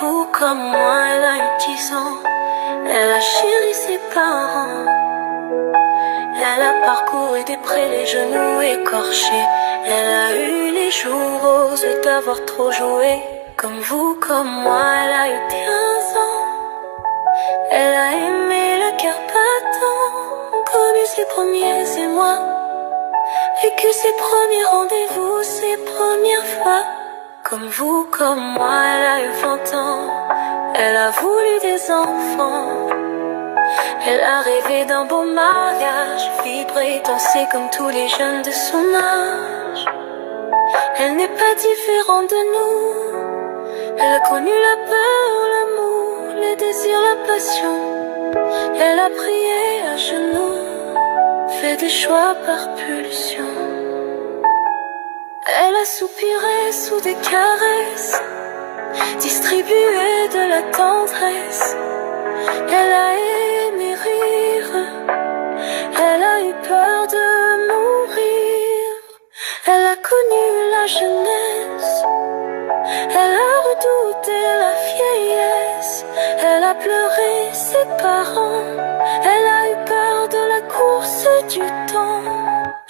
vous, comme moi, elle a eu 10 ans. Elle a chéri ses parents. Elle a parcouru des prés, les genoux écorchés. Elle a eu les joues roses d'avoir trop joué. Comme vous, comme moi, elle a eu 15 ans. Elle a aimé le cœur battant, connu ses premiers émois, vécu ses premiers rendez-vous, ses premières fois. Comme vous, comme moi, elle a eu 20 ans. Elle a voulu des enfants. Elle a rêvé d'un beau mariage, vibrer, danser comme tous les jeunes de son âge. Elle n'est pas différente de nous. Elle a connu la peur, l'amour, le désir, la passion. Elle a prié à genoux, fait des choix par pulsion. Elle a soupiré sous des caresses, distribué de la tendresse. Elle a aimé rire, elle a eu peur de mourir. Elle a connu la jeunesse, elle a redouté la vieillesse. Elle a pleuré ses parents, elle a eu peur de la course du temps.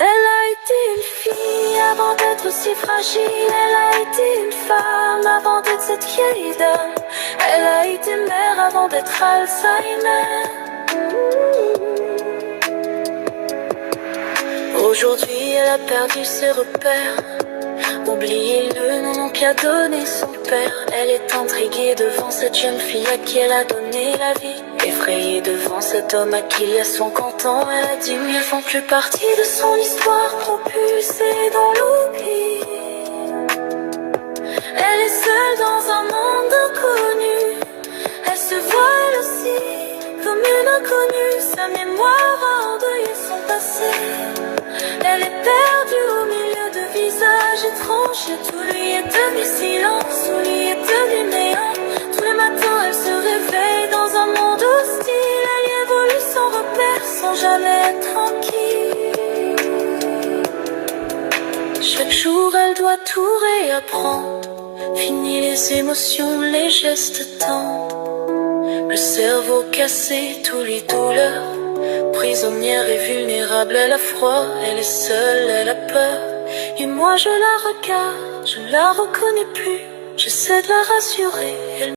Elle a été une fille avant d'être aussi fragile. Elle a été une femme avant d'être cette vieille dame. Elle a été mère avant d'être Alzheimer. Aujourd'hui elle a perdu ses repères, oublié le nom qu'a donné son père. Elle est intriguée devant cette jeune fille à qui elle a donné la vie, effrayée devant cet homme à qui il y a 50 ans elle a dit mais elles font plus partie de son histoire, propulsée dans l'oubli. Elle est seule dans un monde inconnu. Elle se voit elle aussi comme une inconnue. Sa mémoire a endeuillé son passé. Elle est perdue au milieu de visages étranges. Et tout lui est devenu silence, tout lui est devenu néant. Tous les matins elle se réveille dans un monde hostile. Elle y évolue sans repère, sans jamais être tranquille. Chaque jour elle doit tout réapprendre, fini les émotions, les gestes tendres. Le cerveau cassé, tous les douleurs. Prisonnière et vulnérable, elle a froid, elle est seule, elle a peur. Et moi je la regarde, je la reconnais plus. J'essaie de la rassurer, elle